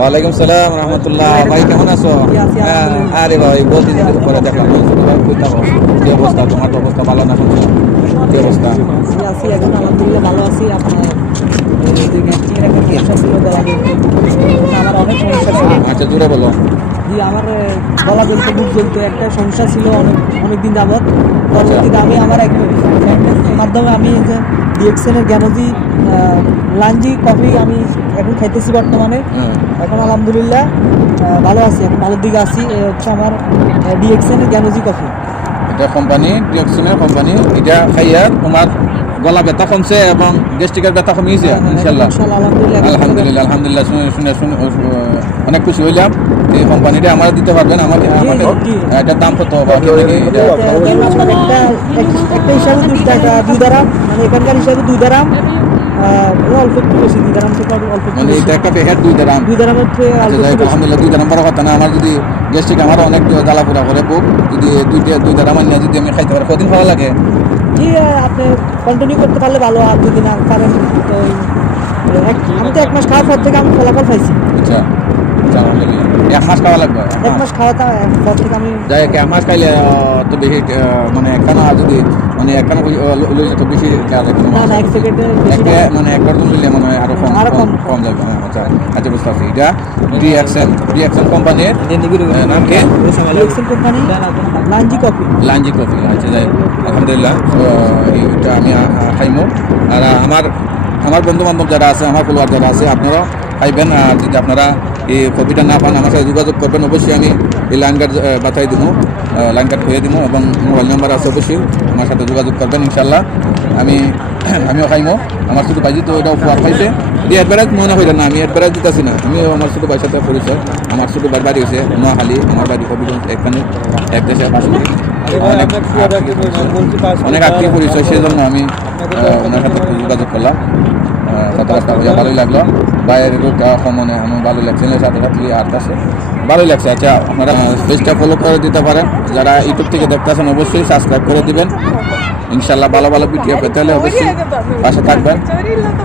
ওয়ালাইকুম সালাম রহমতুল্লাহ। ভাই কেমন আছো? আরে ভাই বহুদিন পরে দেখলাম। কি অবস্থা? তোমার তো অবস্থা ভালো না শুনছো? কি অবস্থা? আছি এখন আলহামদুলিল্লাহ ভালো আছি। আপনার যে গ্যাস্ট্রিকের একটা সমস্যা ছিল গলা জ্বলতে, আমার অনেক সমস্যা ছিল। আচ্ছা জোরে বলো। জি আমার গলা জ্বলতে বুক জ্বলতে একটা সমস্যা ছিল অনেক দিন যাবৎ। পরবর্তীতে আমি আমার এক ফ্রেন্ডের মাধ্যমে আমি যে ডিএক্সএনের জ্ঞানজি লাঞ্জি কফি আমি এখন খাইতেছি বর্তমানে। এখন আলহামদুলিল্লাহ ভালো আছি, এখন ভালোর দিকে আছি। হচ্ছে আমার ডিএক্সএনের জ্ঞানজি কফি। এটা কোম্পানি ডিঅক্সিনের কোম্পানি। এটা খাইয়া তোমার গলা ব্যথা কমছে এবং গ্যাস্ট্রিকের ব্যথা কমিয়েছে ইনশাল্লাহ। আলহামদুলিল্লাহ আলহামদুলিল্লাহ। শুনে শুনে অনেক খুশি হইলাম। এই কোম্পানিটা আমার দিতে পারবেন আমাকে? এটার দাম কত বা একটা হিসাবে 2 টাকা 2 দারাম, মানে এখানকার হিসাবে 2 দারাম, অল্প একটু বেশি 2 দারাম থেকে অল্প একটু মানে বেশি। এটা একটা প্যাকেট 2 দাম। 2 দারামের থেকে অল্প একটু বেশি। আলহামদুলিল্লাহ 2 দাম বড় কথা না। আমার যদি গ্যাস্ট্রিক আমার অনেক জ্বালা পোড়া করে বুক, যদি 2 দাম আনিয়ে যদি আমি খাইতে পারি কদিন খাওয়া লাগে? জি আপনি কন্টিনিউ করতে পারলে ভালো, আর যদি না পারেন তো আমি তো 1 মাস খাওয়ার পর থেকে আমি ফলাফল পাইছি। আচ্ছা আলহামদুলিল্লাহ। 1 মাস খাওয়া লাগবে? 1 মাস খাওয়াতে পর থেকে আমি যাই হোক 1 মাস খাইলে তো বেশি মানে একখানা যদি মানে একখানা লইলে তো বেশি খাওয়া যাবে না 1 সেকেন্ডে মানে একবার লইলে মনে হয় আরো কম যাবে। আচ্ছা আচ্ছা বুঝতে পারছি। এটা ডিএক্সএন কোম্পানির নাম কি? DXN company Lingzhi coffee. Lingzhi coffee. আচ্ছা যাই আলহামদুলিল্লাহ। এইটা আমি খাইমো। আর আমার বন্ধু বান্ধব যারা আছে, আমার ফলোয়ার যারা আছে, আপনারাও খাইবেন। আর যদি আপনারা এই কপিটা না পান আমার সাথে যোগাযোগ করবেন। অবশ্যই আমি এই লাইন কার্ড বাতাই দিব, লাইন কার্ড হয়ে দিব এবং মোবাইল নাম্বার আছে, অবশ্যই আমার সাথে যোগাযোগ করবেন ইনশাল্লাহ। আমিও খাইমো। আমার ছোটো ভাই তো এটা উপহার খাইছে। দিয়ে অ্যাডভারেজ মনে করেন না, আমি অ্যাডভারেজ দিতেছি না। আমিও আমার ছোটো ভাইয়ের সাথে পরিচয়। আমার ছোটো ভাইয়ের বাড়ি হয়েছে নোয়াখালী, আমার বাড়ি হবিগঞ্জ, এখানে এক দেশের পাশে। অনেক আত্মীয় পরিচয়, সেই জন্য আমি ওনার সাথে যোগাযোগ করলাম। কথাবার্তা হয়ে ভালোই লাগলো। বাইরের লোকটা মনে আমার ভালো লাগছে, সাথে সাথে আর্ট আছে, ভালোই লাগছে। আচ্ছা আপনারা পেজটা ফলো করে দিতে পারেন। যারা ইউটিউব থেকে দেখতে আসেন অবশ্যই সাবস্ক্রাইব করে দিবেন ইনশাল্লাহ। ভালো ভালো ভিডিও পেতে হলে অবশ্যই পাশে থাকবেন।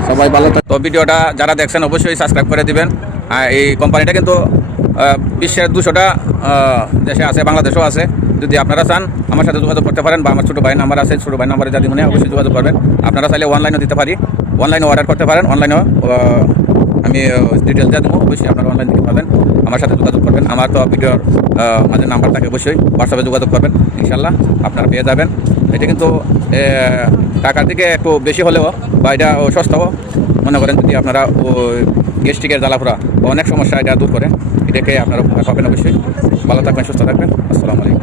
সবাই ভালো থাকবেন। তো ভিডিওটা যারা দেখছেন অবশ্যই সাবস্ক্রাইব করে দিবেন। আর এই কোম্পানিটা কিন্তু বিশ্বের 200টা দেশে আছে, বাংলাদেশেও আছে। যদি আপনারা চান আমার সাথে যোগাযোগ করতে পারেন, বা আমার ছোটো ভাই নাম্বার আছে, ছোটো ভাই নাম্বারে যদি মনে অবশ্যই যোগাযোগ করবেন। আপনারা চাইলে অনলাইনেও দিতে পারি, অনলাইনে অর্ডার করতে পারেন। অনলাইনেও আমি ডিটেলস দিয়ে দেবো, অবশ্যই আপনারা অনলাইন দিতে পারবেন। আমার সাথে যোগাযোগ করবেন। আমার তো ভিডিওর মাঝে নাম্বার থাকে, অবশ্যই হোয়াটসঅ্যাপে যোগাযোগ করবেন ইনশাল্লাহ আপনারা পেয়ে যাবেন। এটা কিন্তু টাকার দিকে একটু বেশি হলেও বা এটা সস্তাও মনে করেন। যদি আপনারা গ্যাস্ট্রিকের জ্বালাপোড়া অনেক সমস্যা এটা দূর করে, এটাকে আপনারা পাবেন অবশ্যই। ভালো থাকবেন, সুস্থ থাকবেন। আসসালামু আলাইকুম।